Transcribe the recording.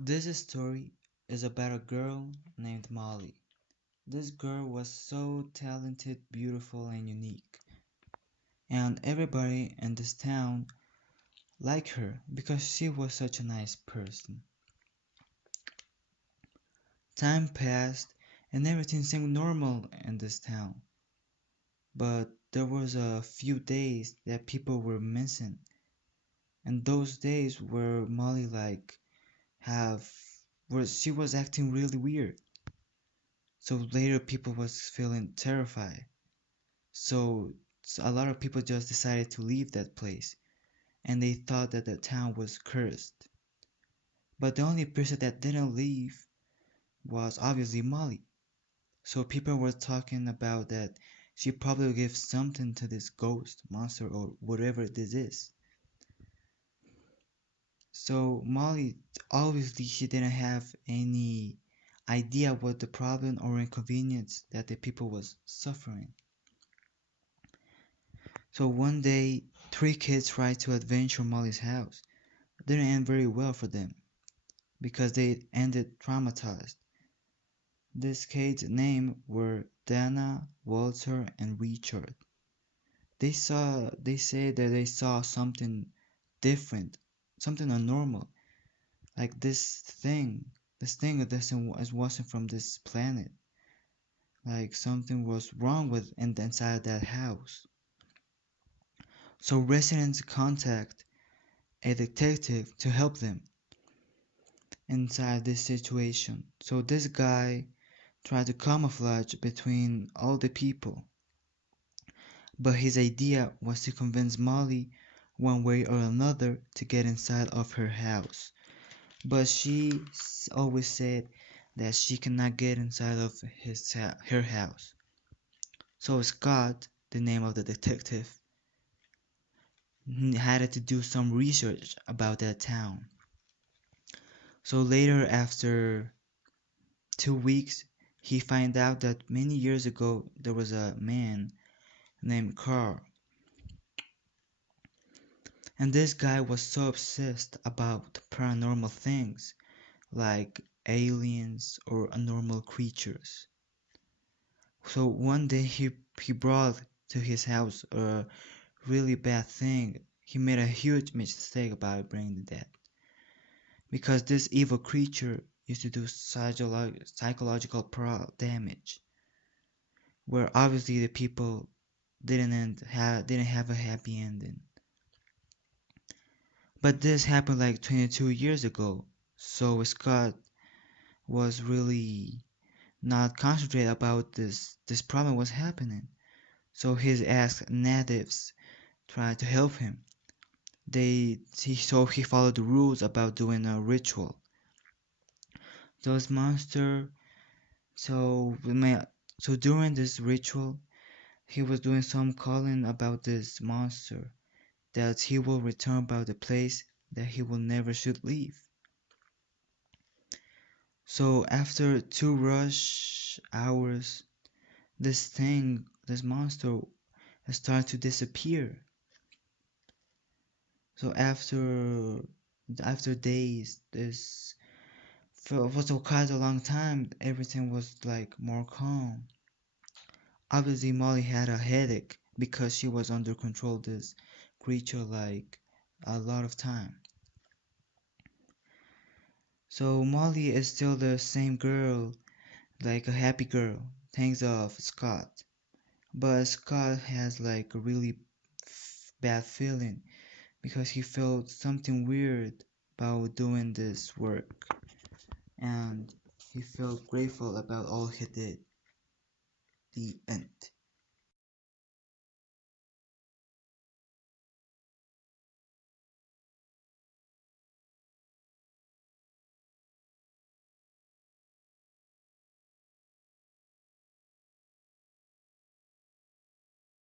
This story is about a girl named Molly. This girl was so talented, beautiful, and unique, and everybody in this town liked her because she was such a nice person. Time passed, and everything seemed normal in this town, but there was a few days that people were missing, and those days where Molly have where she was acting really weird. So later people was feeling terrified. So a lot of people just decided to leave that place, and they thought that the town was cursed. But the only person that didn't leave was obviously Molly. So people were talking about that she probably gave something to this ghost, monster, or whatever this is. So Molly, obviously she didn't have any idea what the problem or inconvenience that the people was suffering. So one day, three kids tried to adventure Molly's house. It didn't end very well for them because they ended traumatized. These kids' names were Dana, Walter, and Richard. They said that they saw something different, something abnormal, like this thing that wasn't from this planet. Like something was wrong with inside that house. So residents contact a detective to help them inside this situation. So this guy tried to camouflage between all the people, but his idea was to convince Molly one way or another to get inside of her house. But she always said that she cannot get inside of her house. So Scott, the name of the detective, had to do some research about that town. So later, after 2 weeks, he find out that many years ago there was a man named Carl, and this guy was so obsessed about paranormal things like aliens or abnormal creatures. So one day he brought to his house a really bad thing. He made a huge mistake by bringing that because this evil creature used to do psychological damage, where obviously the people didn't have a happy ending. But this happened like 22 years ago, so Scott was really not concentrated about this problem was happening. So he asked natives try to help him. So he followed the rules about doing a ritual. Those monster so we may so during this ritual he was doing some calling about this monster that he will return about the place that he will never should leave. So after 2 rush hours, this monster started to disappear. So after days, this for quite a long time, everything was like more calm. Obviously, Molly had a headache because she was under control this creature like a lot of time. So Molly is still the same girl, like a happy girl, thanks of Scott. But Scott has like a really bad feeling because he felt something weird about doing this work, and he felt grateful about all he did. The end.